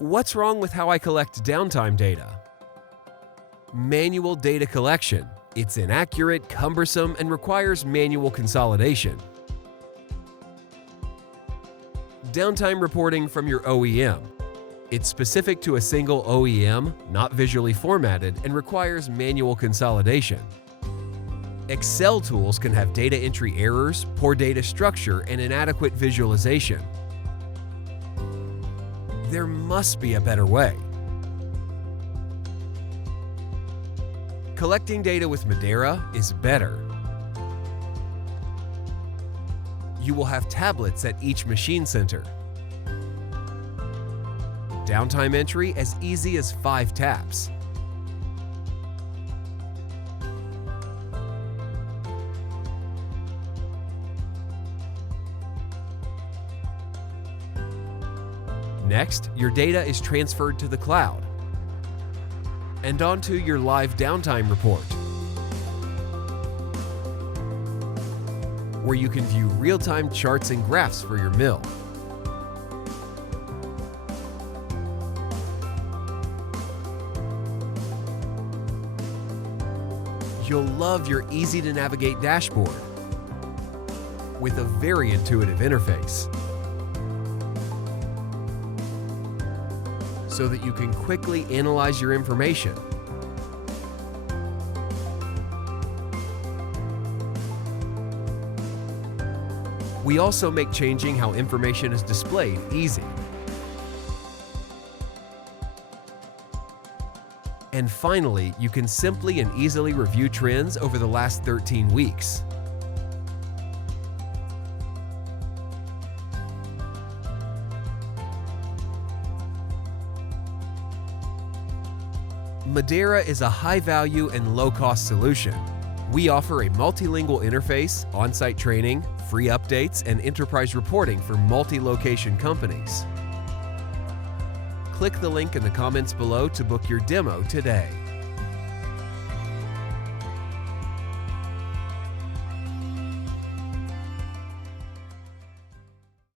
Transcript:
What's wrong with how I collect downtime data? Manual data collection. It's inaccurate, cumbersome, and requires manual consolidation. Downtime reporting from your OEM. It's specific to a single OEM, not visually formatted, and requires manual consolidation. Excel tools can have data entry errors, poor data structure, and inadequate visualization. There must be a better way. Collecting data with Madera is better. You will have tablets at each machine center. Downtime entry as easy as 5 taps. Next, your data is transferred to the cloud and onto your live downtime report, where you can view real-time charts and graphs for your mill. You'll love your easy-to-navigate dashboard with a very intuitive interface, so that you can quickly analyze your information. We also make changing how information is displayed easy. And finally, you can simply and easily review trends over the last 13 weeks. Madera is a high-value and low-cost solution. We offer a multilingual interface, on-site training, free updates, and enterprise reporting for multi-location companies. Click the link in the comments below to book your demo today.